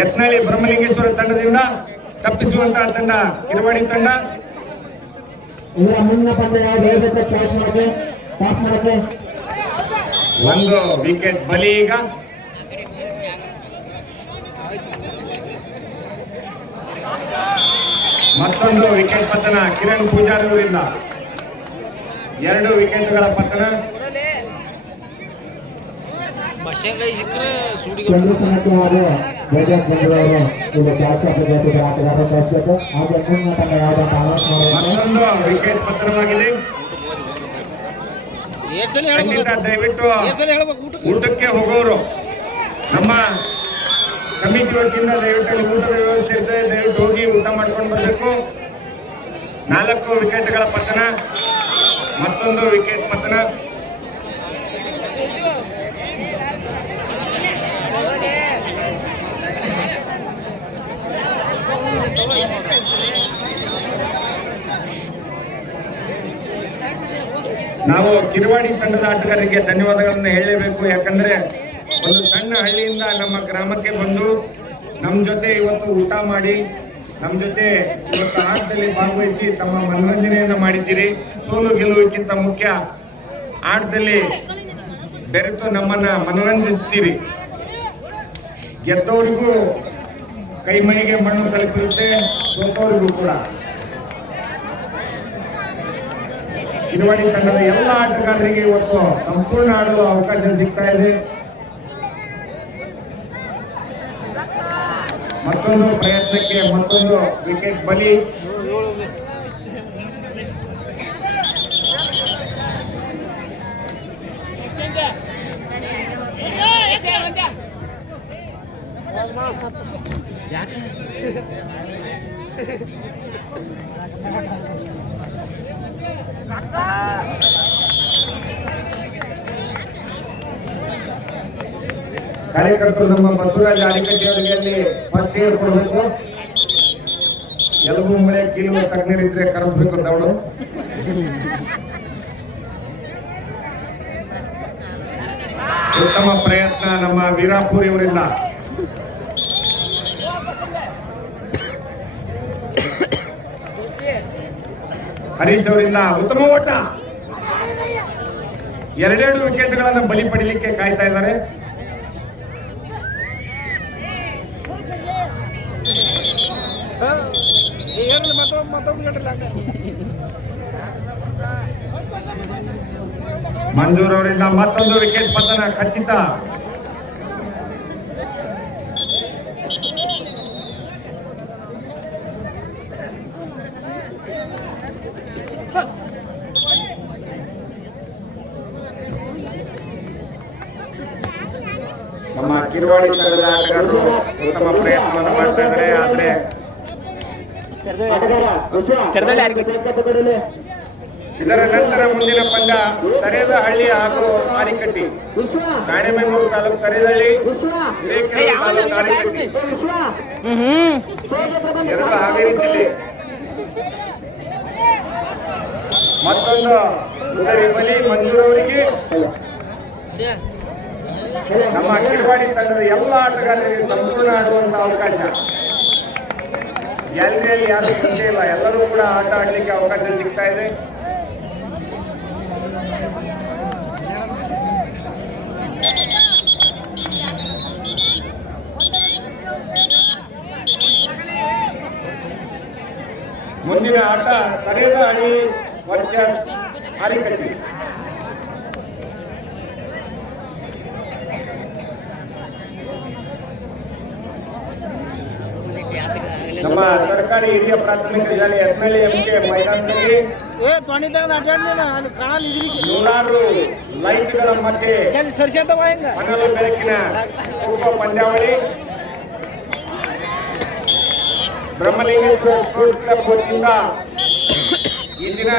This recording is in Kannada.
ಯತ್ನಳ್ಳಿ ಬ್ರಹ್ಮಲಿಂಗೇಶ್ವರ ತಂಡದಿಂದ ತಪ್ಪಿಸುವಂತಹ ತಂಡ ಕಿರವಾಡಿ ತಂಡ. ಒಂದು ವಿಕೆಟ್ ಬಲಿ. ಈಗ ಮತ್ತೊಂದು ವಿಕೆಟ್ ಪತನ ಕಿರಣ್ ಪೂಜಾರಿ ಅವರಿಂದ. 2 ವಿಕೆಟ್ಗಳ ಪತನ. ಮತ್ತೊಂದು ವಿಕೆಟ್ ಪತನವಾಗಿದೆ. ದಯವಿಟ್ಟು ಊಟಕ್ಕೆ ಹೋಗೋರು ನಮ್ಮ ಕಮಿಟಿ ವತಿಯಿಂದ ದಯವಿಟ್ಟು ಊಟದ ವ್ಯವಸ್ಥೆ ಇರ್ತದೆ, ದಯವಿಟ್ಟು ಹೋಗಿ ಊಟ ಮಾಡ್ಕೊಂಡು ಬರಬೇಕು. 4 ವಿಕೆಟ್ಗಳ ಪತನ. ಮತ್ತೊಂದು ವಿಕೆಟ್ ಪತನ. ನಾವು ಕಿರವಾಡಿ ತಂಡದ ಆಟಗಾರರಿಗೆ ಧನ್ಯವಾದಗಳನ್ನು ಹೇಳಲೇಬೇಕು. ಯಾಕಂದ್ರೆ ಒಂದು ಸಣ್ಣ ಹಳ್ಳಿಯಿಂದ ನಮ್ಮ ಗ್ರಾಮಕ್ಕೆ ಬಂದು ನಮ್ಮ ಜೊತೆ ಇವತ್ತು ಊಟ ಮಾಡಿ, ನಮ್ಮ ಜೊತೆ ಇವತ್ತು ಆಟದಲ್ಲಿ ಭಾಗವಹಿಸಿ ತಮ್ಮ ಮನೋರಂಜನೆಯನ್ನು ಮಾಡಿದ್ದೀರಿ. ಸೋಲು ಗೆಲುವಿಗಿಂತ ಮುಖ್ಯ ಆಟದಲ್ಲಿ ಬೆರೆತು ನಮ್ಮನ್ನ ಮನೋರಂಜಿಸ್ತೀರಿ. ಗೆದ್ದವರಿಗೂ ಕೈ ಮೈಗೆ ಮಣ್ಣು ತಲುಪಿರುತ್ತೆ, ಸೋತವರಿಗೂ ಕೂಡ. ಕಿರವಾಡಿ ತಂಡದ ಎಲ್ಲ ಆಟಗಾರರಿಗೆ ಇವತ್ತು ಸಂಪೂರ್ಣ ಆಡಲು ಅವಕಾಶ ಸಿಗ್ತಾ ಇದೆ. ಮತ್ತೊಂದು ಪ್ರಯತ್ನಕ್ಕೆ ಮತ್ತೊಂದು ವಿಕೆಟ್ ಬಲಿ. ಕಾರ್ಯಕರ್ತರು ನಮ್ಮ ಬಸವರಾಜ ಅಡಿಕಟ್ಟಿ ಅವರಿಗೆ ಅಲ್ಲಿ ಫಸ್ಟ್ ಏಡ್ ಕೊಡಬೇಕು. ಎಲುಬು ಮೂಳೆ ಕೀಲು ತಜ್ಞರಿದ್ರೆ ಕರೆಸ್ಬೇಕು ಅಂತ ಅವಳು. ಉತ್ತಮ ಪ್ರಯತ್ನ ನಮ್ಮ ವೀರಾಪುರಿ ಅವರಿಂದ. ಹರೀಶ್ ಅವರಿಂದ ಉತ್ತಮ ಓಟ. 2 ವಿಕೆಟ್ಗಳನ್ನು ಬಲಿ ಪಡಿಲಿಕ್ಕೆ ಕಾಯ್ತಾ ಇದ್ದಾರೆ. ಮಂಜೂರ್ ಅವರಿಂದ ಮತ್ತೊಂದು ವಿಕೆಟ್ ಪತನ ಖಚಿತ. ನಮ್ಮ ಕಿರವಾಡಿ ತಂಡದ ಆಟಗಾರರು ಉತ್ತಮ ಪ್ರಯತ್ನವನ್ನು ಮಾಡ್ತಾ ಇದ್ದಾರೆ. ಆದ್ರೆ ಇದರ ನಂತರ ಮುಂದಿನ ಪಂದ್ಯ ತರೇದಹಳ್ಳಿ ಹಾಗೂ ಆರಿಕಟ್ಟಿ. ರಾಣೆಬೆನ್ನೂರು ತಾಲೂಕು ತರೇದಹಳ್ಳಿ, ತಾಲೂಕು ಆರಿಕಟ್ಟಿ, 2 ಹಾವೇರಿ ಜಿಲ್ಲೆ. ಮತ್ತೊಂದು ಉದರಿ ಬಲಿ ಮಂಜೂರ್ ಅವರಿಗೆ. ನಮ್ಮ ಕಿರವಾಡಿ ತಂಡದ ಎಲ್ಲ ಆಟಗಾರರಿಗೆ ಸಂಪೂರ್ಣ ಆಡುವಂತಹ ಅವಕಾಶ. ಗ್ಯಾಲರಿಯಲ್ಲಿ ಯಾರು ಸಂಖ್ಯೆ ಇಲ್ಲ, ಎಲ್ಲರೂ ಕೂಡ ಆಟ ಆಡಲಿಕ್ಕೆ ಅವಕಾಶ ಸಿಗ್ತಾ ಇದೆ. ಮುಂದಿನ ಆಟ ತರೇದಹಳ್ಳಿ ವರ್ಸಸ್ ಆರಿಕಟ್ಟಿ. ನಮ್ಮ ಸರ್ಕಾರಿ ಹಿರಿಯ ಪ್ರಾಥಮಿಕ ಶಾಲೆ ಯತ್ನಳ್ಳಿ ಎಂಕೆ ಮೈದಾನದಲ್ಲಿ 100 ಲೈಟ್ಗಳ ಮಧ್ಯೆ ಮನಲು ಬೆಳಕಿನ ಪಂದ್ಯಾವಳಿ. ಬ್ರಹ್ಮಲಿಂಗೇಶ್ವರ ಸ್ಪೋರ್ಟ್ಸ್ ಕ್ಲಬ್ ವತಿಯಿಂದ ಈ ದಿನ